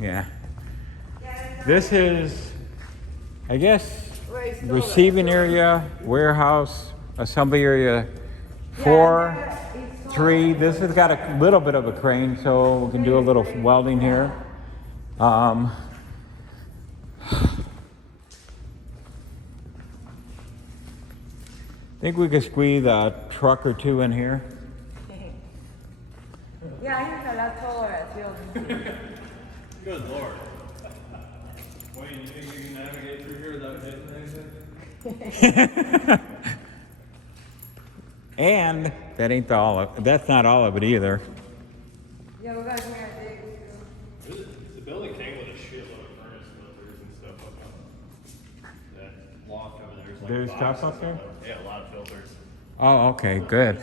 Yeah. This is, I guess, receiving area, warehouse, assembly area 4, 3. This has got a little bit of a crane, so we can do a little welding here. I think we could squeeze a truck or 2 in here. Yeah, he's a lot taller as you. Good lord. Wayne, you think you can navigate through here without hitting anything? And that ain't that's not all of it either. Yeah, we're gonna do The building came with a shitload of furnace filters and stuff up on that loft over there. There's stuff up there? Yeah, a lot of filters. Oh, okay, good.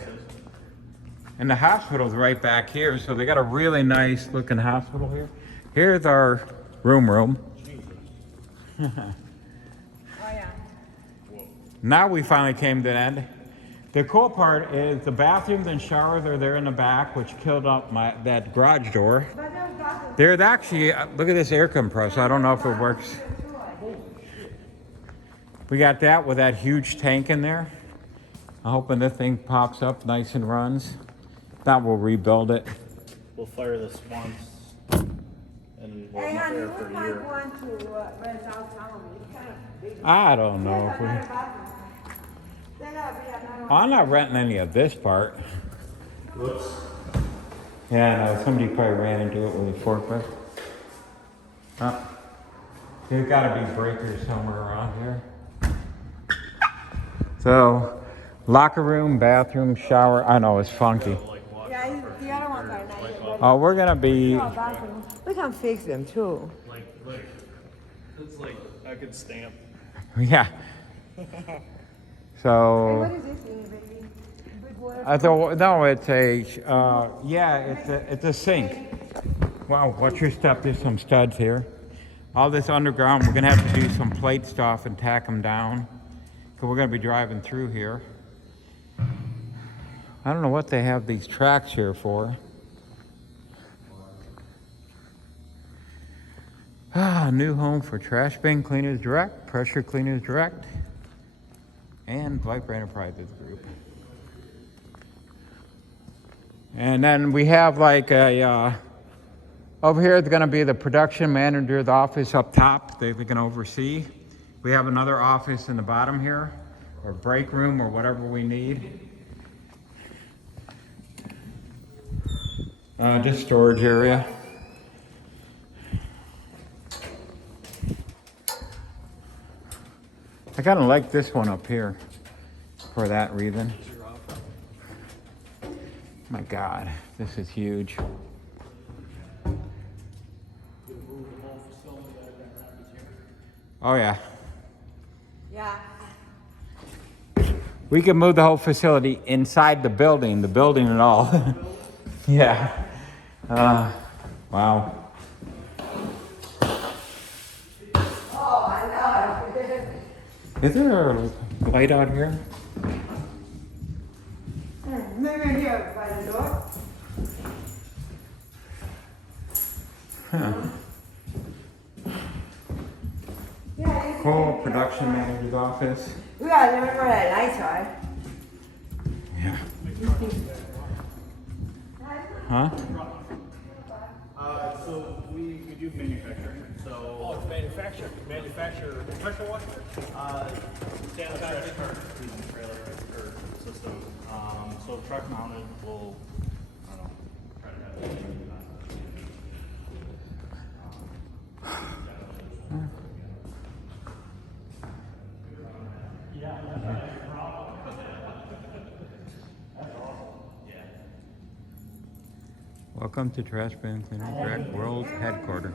And the hospital's right back here, so they got a really nice looking hospital here. Here's our room. Oh yeah. Now we finally came to the end. The cool part is the bathrooms and showers are there in the back, which killed up that garage door. There's actually, look at this air compressor. I don't know if it works. We got that with that huge tank in there. I'm hoping this thing pops up nice and runs. If not, we'll rebuild it. We'll fire this once and we'll Hey, not honey, there we for a might year. want to rent out some of it. It's kind of big. I don't know if we... I'm not renting any of this part. Whoops. Yeah, no, somebody probably ran into it with a forklift. There's gotta be breakers somewhere around here. So, locker room, bathroom, shower. I know, it's funky. Yeah, the other ones are nice. Oh, we're gonna be... We can fix them too. It's like I could stamp. Yeah. Hey, So... what is this thing, baby? Brickwork? I thought, no, it's a, yeah, it's a sink. Wow, watch your step, there's some studs here. All this underground, we're gonna have to do some plate stuff and tack them down. Cause we're gonna be driving through here. I don't know what they have these tracks here for. New home for trash bin cleaners direct, pressure cleaners direct, and Viper Enterprises Group. And then we have like a, over here is gonna be the production manager's office up top that we can oversee. We have another office in the bottom here, or break room, or whatever we need. Just storage area. I kind of like this one up here for that reason. My God, this is huge. Oh yeah. Yeah. We can move the whole facility inside the building and all. Yeah. Wow. Oh, I know. Is there a light out here? Maybe here by the door. Huh. Yeah, Cool, production manager's office. we gotta remember that lights are. Yeah. Huh? So we do manufacturing. So It's manufacturer pressure washer? sanitized car cruising trailer or system. So truck mounted will, I don't know, try to have it. Welcome to Trash Bin Cleaner Direct World Headquarters.